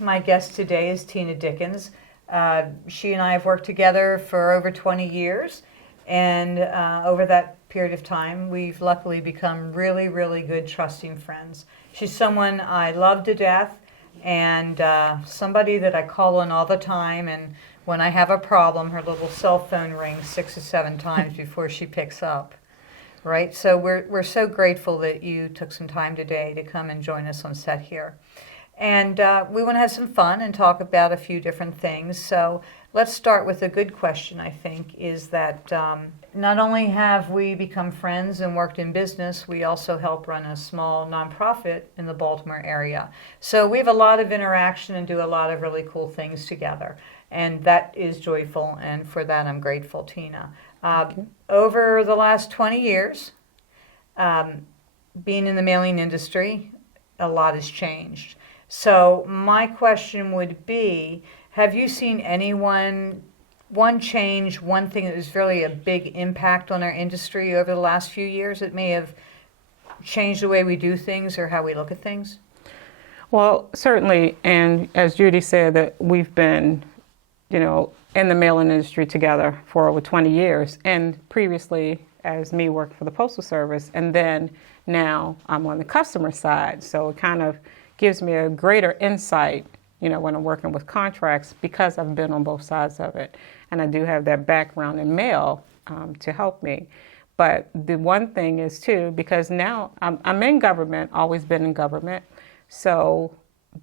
My guest today is Tina Dickens. She and I have worked together for over 20 years, and over that period of time, we've luckily become really, really good, trusting friends. She's someone I love to death, and somebody that I call on all the time, and when I have a problem, her little cell phone rings 6 or 7 times before she picks up. Right? So we're so grateful that you took some time today to come and join us on set here. And we want to have some fun and talk about a few different things. So let's start with a good question, I think, is that not only have we become friends and worked in business, we also help run a small nonprofit in the Baltimore area. So we have a lot of interaction and do a lot of really cool things together. And that is joyful, and for that I'm grateful, Tina. Over the last 20 years, being in the mailing industry, a lot has changed. So my question would be, have you seen one change, one thing that was really a big impact on our industry over the last few years that may have changed the way we do things or how we look at things? Well, certainly, and as Judy said, that we've been, in the mailing industry together for over 20 years, and previously as me worked for the Postal Service, and then now I'm on the customer side, so it kind of gives me a greater insight, when I'm working with contracts, because I've been on both sides of it, and I do have that background in mail to help me. But the one thing is too, because now I'm in government, always been in government, so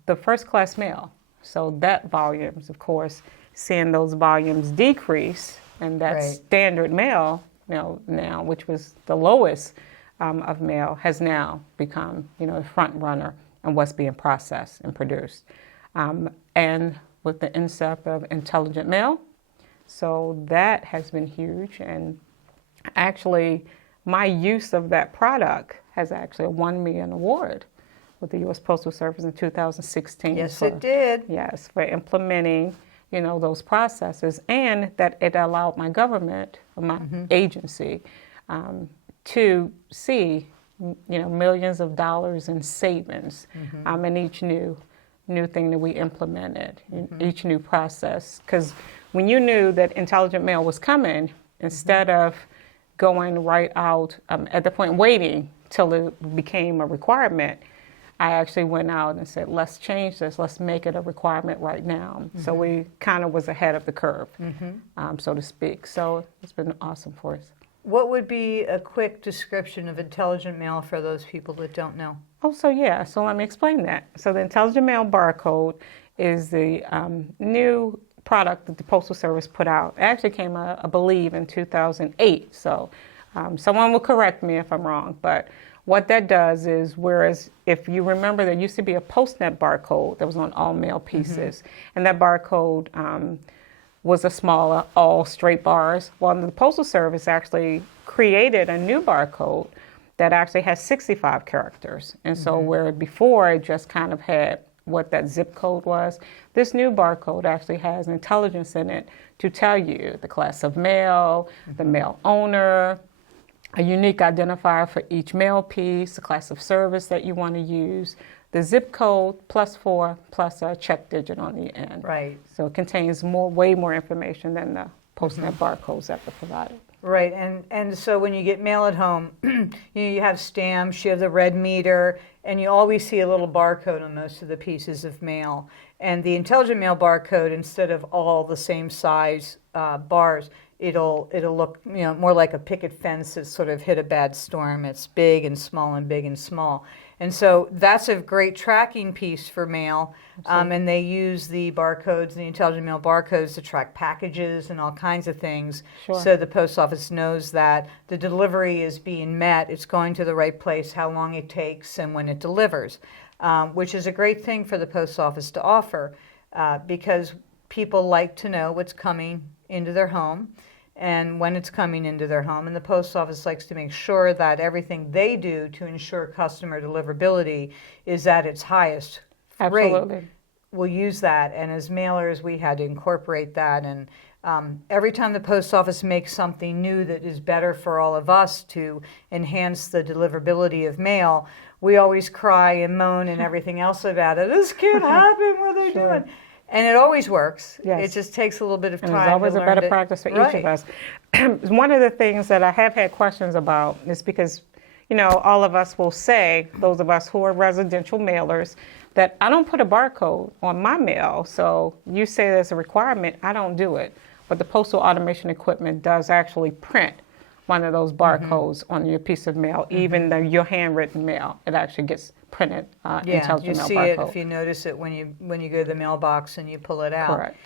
the first class mail, so that volumes, of course, seeing those volumes decrease, and that standard mail, now, which was the lowest of mail, has now become, the front runner and what's being processed and produced. And with the incept of intelligent mail, so that has been huge. And actually, my use of that product has actually won me an award with the U.S. Postal Service in 2016. Yes, it did. Yes, for implementing those processes, and that it allowed my government, my agency, to see, millions of dollars in savings in each new thing that we implemented, each new process. Because when you knew that intelligent mail was coming, instead of going right out at the point waiting till it became a requirement, I actually went out and said, let's change this, let's make it a requirement right now. So we kind of was ahead of the curve, so to speak. So it's been awesome for us. What would be a quick description of intelligent mail for those people that don't know? So let me explain that. So the intelligent mail barcode is the new product that the Postal Service put out. It actually came out, I believe, in 2008. So someone will correct me if I'm wrong, but what that does is, whereas if you remember, there used to be a PostNet barcode that was on all mail pieces, and that barcode was a smaller, all straight bars. Well, the Postal Service actually created a new barcode that actually has 65 characters. And so where before it just kind of had what that zip code was, this new barcode actually has intelligence in it to tell you the class of mail, the mail owner, a unique identifier for each mail piece, the class of service that you want to use, the zip code +4 plus a check digit on the end. Right. So it contains way more information than the PostNet barcodes that were provided. Right, and so when you get mail at home, you have stamps, you have the red meter, and you always see a little barcode on most of the pieces of mail. And the intelligent mail barcode, instead of all the same size bars, it'll look more like a picket fence that's sort of hit a bad storm. It's big and small and big and small. And so that's a great tracking piece for mail. And they use the barcodes, the intelligent mail barcodes, to track packages and all kinds of things. Sure. So the post office knows that the delivery is being met, it's going to the right place, how long it takes, and when it delivers, which is a great thing for the post office to offer because people like to know what's coming into their home and when it's coming into their home. And the post office likes to make sure that everything they do to ensure customer deliverability is at its highest Absolutely. rate. We'll use that. And as mailers, we had to incorporate that. And every time the post office makes something new that is better for all of us to enhance the deliverability of mail, we always cry and moan and everything else about it. This can't happen where they you Sure. doing? And it always works. Yes. It just takes a little bit of And time. there's always to a learn better to- practice for each Right. of us. One of the things that I have had questions about is because, all of us will say, those of us who are residential mailers, that I don't put a barcode on my mail. So you say there's a requirement, I don't do it. But the postal automation equipment does actually print one of those barcodes on your piece of mail, even though your handwritten mail, it actually gets printed and Yeah, tells you your mail see barcode. it if you notice it when you go to the mailbox and you pull it out. Correct.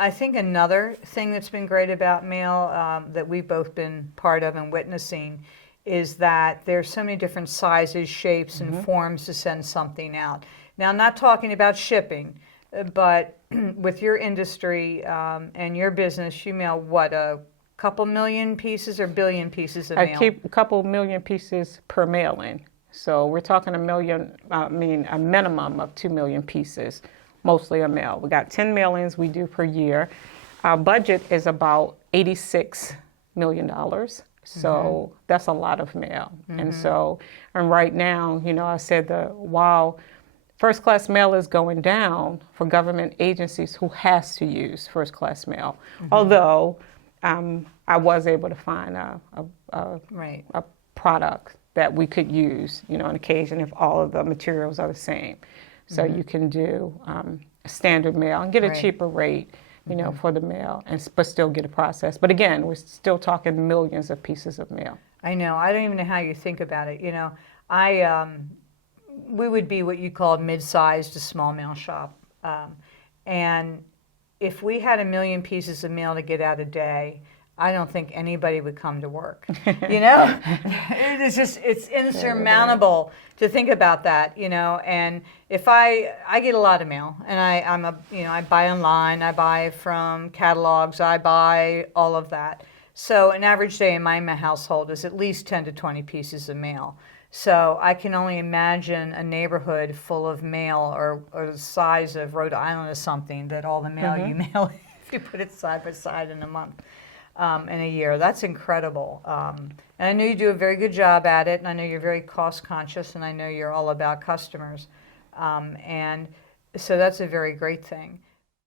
I think another thing that's been great about mail that we've both been part of and witnessing is that there's so many different sizes, shapes, and forms to send something out. Now, I'm not talking about shipping, but with your industry and your business, you mail what, a couple million pieces or billion pieces of I mail? keep a couple million pieces per mailing. So we're talking a minimum of 2 million pieces, mostly a mail. We got 10 mailings we do per year. Our budget is about $86 million. So that's a lot of mail. And right now, I said that while first class mail is going down for government agencies who has to use first class mail, although I was able to find Right. a product that we could use, on occasion if all of the materials are the same. So you can do standard mail and get a Right. cheaper rate, for the mail, but still get a process. But again, we're still talking millions of pieces of mail. I know. I don't even know how you think about it. We would be what you called mid-sized to small mail shop, and if we had 1 million pieces of mail to get out a day, I don't think anybody would come to work. It's insurmountable to think about that. And if I get a lot of mail, and I buy online, I buy from catalogs, I buy all of that. So an average day in my household is at least 10 to 20 pieces of mail. So I can only imagine a neighborhood full of mail or the size of Rhode Island or something, that all the mail you mail, if you put it side by side in a month, in a year. That's incredible. And I know you do a very good job at it, and I know you're very cost conscious, and I know you're all about customers. And so that's a very great thing.